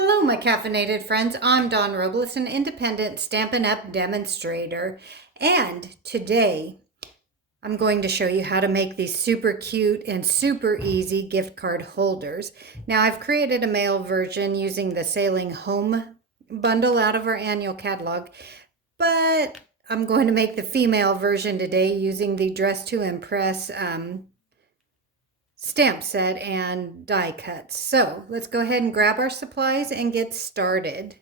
Hello, my caffeinated friends. I'm Dawn Robles, an independent Stampin' Up! Demonstrator. And today I'm going to show you how to make these super cute and super easy gift card holders. Now, I've created a male version using the Sailing Home bundle out of our annual catalog, but I'm going to make the female version today using the Dress to Impress stamp set and die cuts. So let's go ahead and grab our supplies and get started.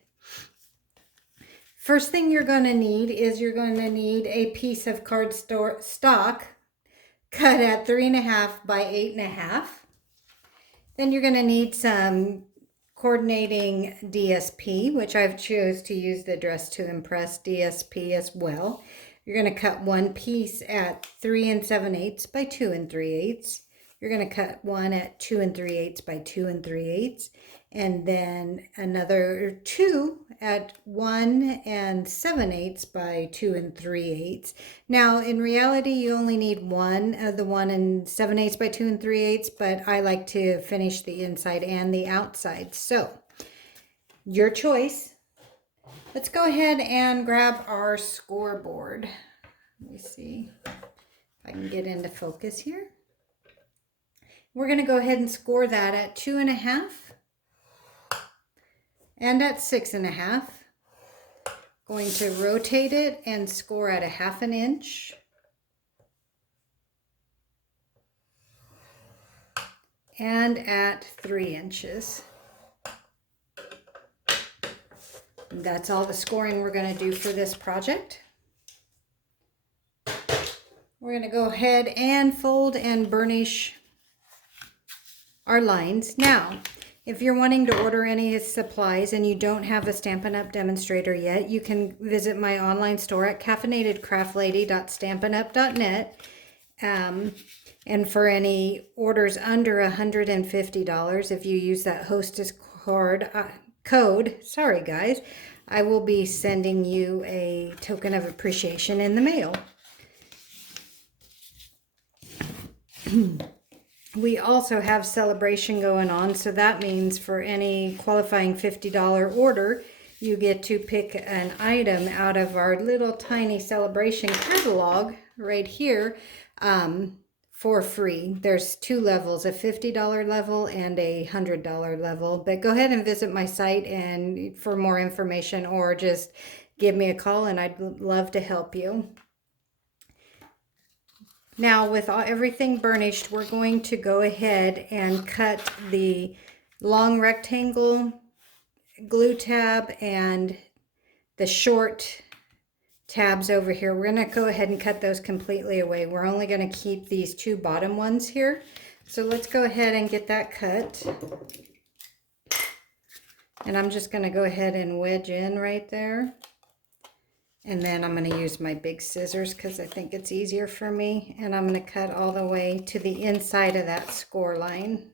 First thing you're going to need is a piece of cardstock cut at 3.5 by 8.5. Then you're going to need some coordinating DSP, which I've chose to use the Dress to Impress DSP as well. You're going to cut one piece at 3 7/8 by 2 3/8. You're going to cut one at 2 3/8 by 2 3/8, and then another two at 1 7/8 by 2 3/8. Now, in reality, you only need one of the 1 7/8 by 2 3/8, but I like to finish the inside and the outside. So, your choice. Let's go ahead and grab our scoreboard. Let me see if I can get into focus here. We're going to go ahead and score that at 2.5 and at 6.5. Going to rotate it and score at 1/2 inch. And at 3 inches. That's all the scoring we're going to do for this project. We're going to go ahead and fold and burnish our lines. Now, if you're wanting to order any supplies and you don't have a Stampin' Up! Demonstrator yet, you can visit my online store at caffeinatedcraftlady.stampinup.net. And for any orders under $150, if you use that hostess code, sorry guys, I will be sending you a token of appreciation in the mail. We also have celebration going on, so that means for any qualifying $50 order, you get to pick an item out of our little tiny celebration catalog right here for free. There's two levels, a $50 level and a $100 level. But go ahead and visit my site and for more information, or just give me a call and I'd love to help you. Now, with everything burnished, we're going to go ahead and cut the long rectangle glue tab and the short tabs over here. We're going to go ahead and cut those completely away. We're only going to keep these two bottom ones here. So let's go ahead and get that cut. And I'm just going to go ahead and wedge in right there. And then I'm going to use my big scissors because I think it's easier for me. And I'm going to cut all the way to the inside of that score line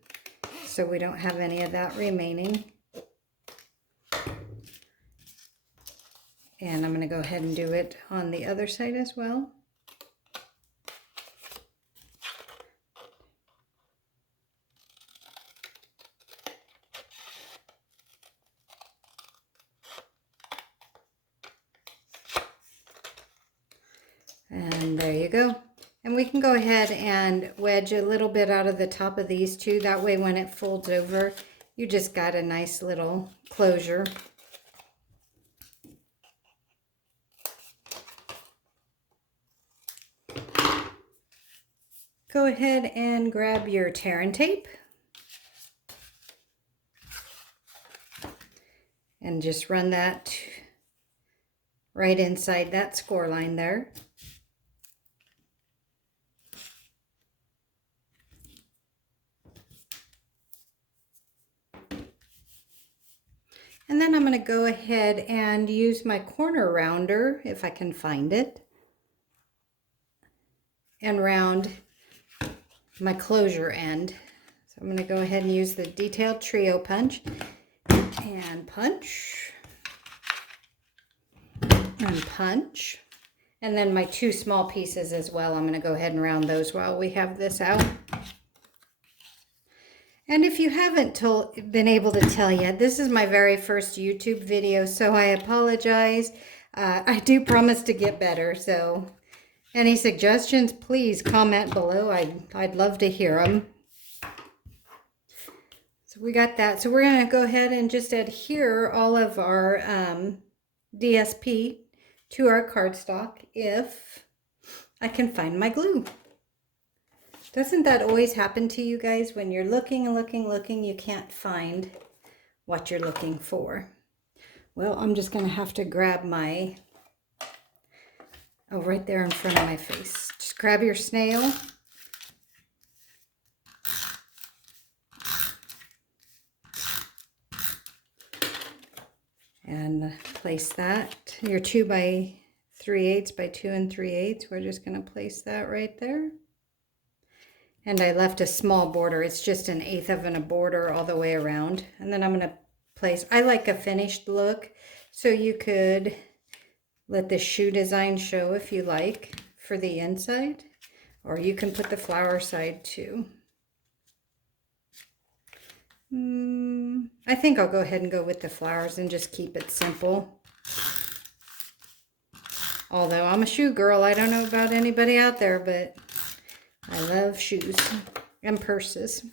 so we don't have any of that remaining. And I'm going to go ahead and do it on the other side as well. And there you go. And we can go ahead and wedge a little bit out of the top of these two. That way when it folds over, you just got a nice little closure. Go ahead and grab your tear and tape. And just run that right inside that score line there. And then I'm going to go ahead and use my corner rounder, if I can find it, and round my closure end. So I'm going to go ahead and use the detailed trio punch and punch and punch. And then my two small pieces as well, I'm going to go ahead and round those while we have this out. And if you haven't been able to tell yet, this is my very first YouTube video, so I apologize. I do promise to get better, so any suggestions, please comment below. I'd love to hear them. So we got that. So we're going to go ahead and just adhere all of our DSP to our cardstock if I can find my glue. Doesn't that always happen to you guys when you're looking and looking, you can't find what you're looking for? Well, I'm just going to have to grab my, oh, right there in front of my face. Just grab your snail. And place that, your 2 by 3/8 by 2 3/8. We're just going to place that right there. And I left a small border. It's just 1/8 of a border all the way around. And then I'm going to place, I like a finished look, so you could let the shoe design show if you like for the inside, or you can put the flower side too. I think I'll go ahead and go with the flowers and just keep it simple. Although I'm a shoe girl, I don't know about anybody out there, but I love shoes and purses.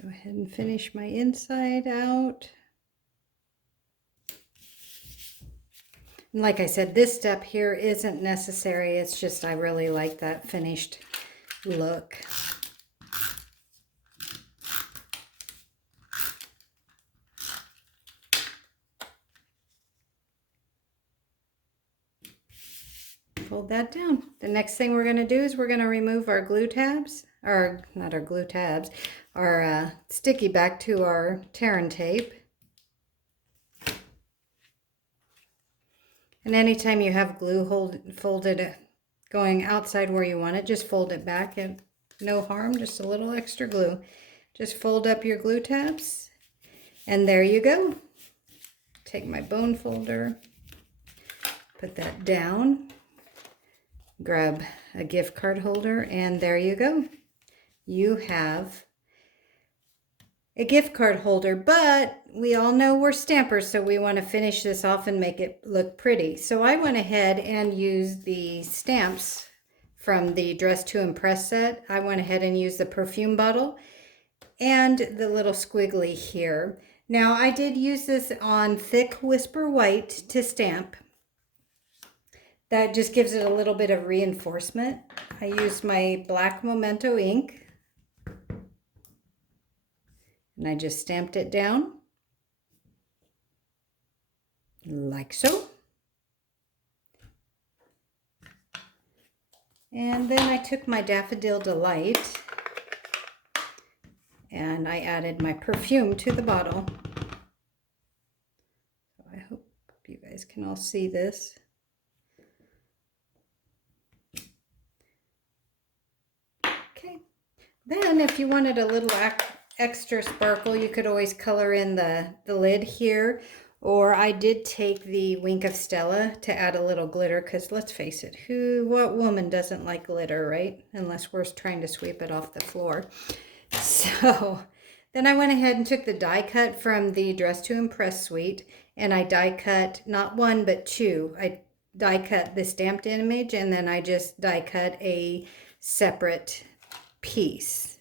Go ahead and finish my inside out. And like I said, this step here isn't necessary. It's just I really like that finished look. Fold that down. The next thing we're going to do is we're going to remove our glue tabs, or not our glue tabs, our sticky back to our tear and tape. And anytime you have glue folded going outside where you want it, just fold it back, and no harm, just a little extra glue. Just fold up your glue tabs, and there you go. Take my bone folder, put that down, grab a gift card holder, and there you go. You have a gift card holder, but we all know we're stampers, so we want to finish this off and make it look pretty. So I went ahead and used the stamps from the Dress to Impress set. I went ahead and used the perfume bottle and the little squiggly here. Now I did use this on thick Whisper White to stamp. That just gives it a little bit of reinforcement. I used my black Memento ink, and I just stamped it down like so. And then I took my Daffodil Delight and I added my perfume to the bottle. So I hope you guys can all see this. Okay. Then if you wanted a little extra sparkle, you could always color in the lid here. Or I did take the Wink of Stella to add a little glitter, because let's face it, what woman doesn't like glitter, right? Unless we're trying to sweep it off the floor. So then I went ahead and took the die cut from the Dress to Impress suite, and I die cut not one but two. I die cut the stamped image, and then I just die cut a separate piece.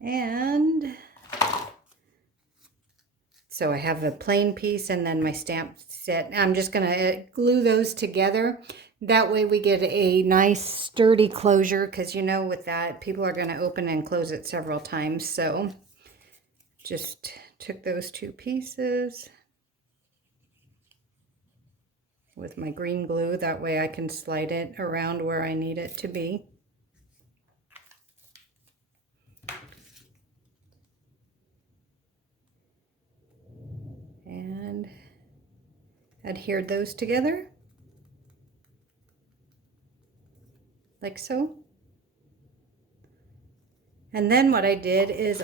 And so I have a plain piece and then my stamp set. I'm just going to glue those together. That way we get a nice sturdy closure, because you know with that people are going to open and close it several times. So just took those two pieces with my green glue. That way I can slide it around where I need it to be. And adhered those together like so. And then what I did is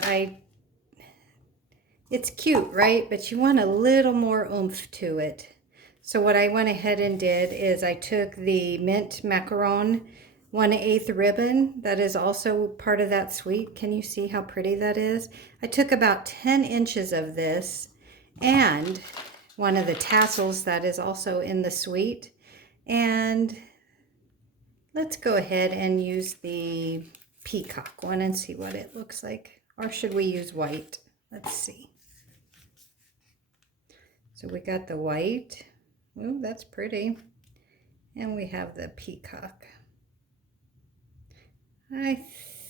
it's cute, right? But you want a little more oomph to it. So what I went ahead and did is I took the mint macaron 1/8 ribbon that is also part of that suite. Can you see how pretty that is? I took about 10 inches of this and one of the tassels that is also in the suite. And let's go ahead and use the peacock one and see what it looks like. Or should we use white? Let's see. So we got the white. Oh, that's pretty. And we have the peacock. I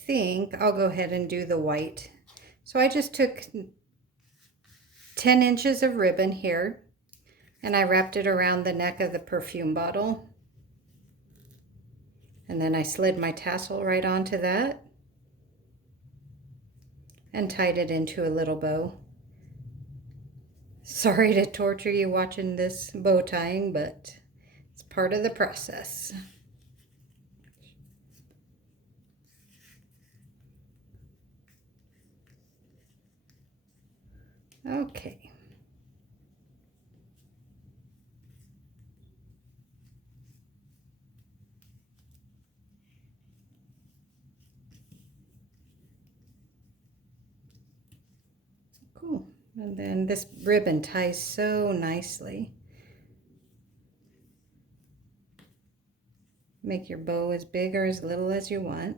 think I'll go ahead and do the white. So I just took 10 inches of ribbon here and I wrapped it around the neck of the perfume bottle. And then I slid my tassel right onto that and tied it into a little bow. Sorry to torture you watching this bow tying, but it's part of the process. Okay. Cool. And then this ribbon ties so nicely. Make your bow as big or as little as you want.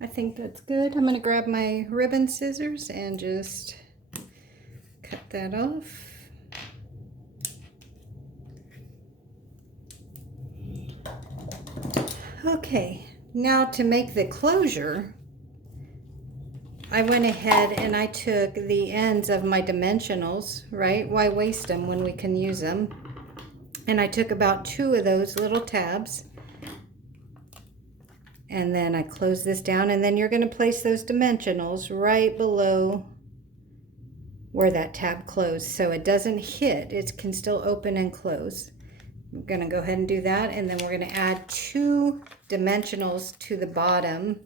I think that's good. I'm going to grab my ribbon scissors and just cut that off. Okay, now to make the closure, I went ahead and I took the ends of my dimensionals, right? Why waste them when we can use them? And I took about 2 of those little tabs. And then I close this down, and then you're going to place those dimensionals right below where that tab closed so it doesn't hit. It can still open and close. I'm going to go ahead and do that, and then we're going to add 2 dimensionals to the bottom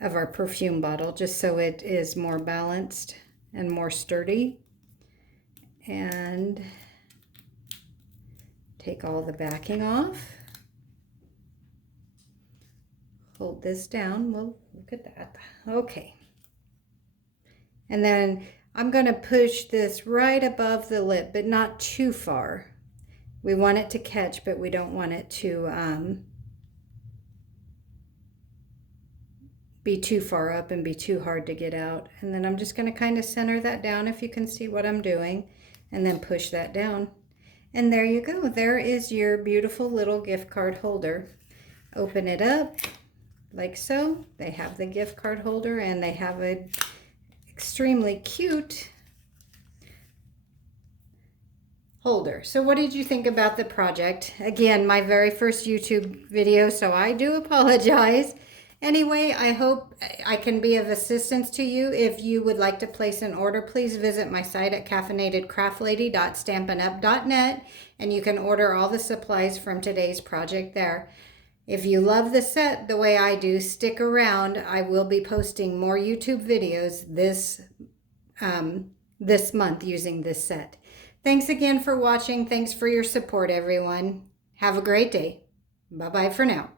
of our perfume bottle just so it is more balanced and more sturdy. And take all the backing off. Hold this down. Well, look at that. Okay. And then I'm going to push this right above the lip, but not too far. We want it to catch, but we don't want it to be too far up and be too hard to get out. And then I'm just going to kind of center that down, if you can see what I'm doing, and then push that down. And there you go. There is your beautiful little gift card holder. Open it up. Like so. They have the gift card holder and they have an extremely cute holder. So what did you think about the project? Again, my very first YouTube video, so I do apologize. Anyway, I hope I can be of assistance to you. If you would like to place an order, please visit my site at caffeinatedcraftlady.stampinup.net and you can order all the supplies from today's project there. If you love the set the way I do, stick around. I will be posting more YouTube videos this month using this set. Thanks again for watching. Thanks for your support, everyone. Have a great day. Bye-bye for now.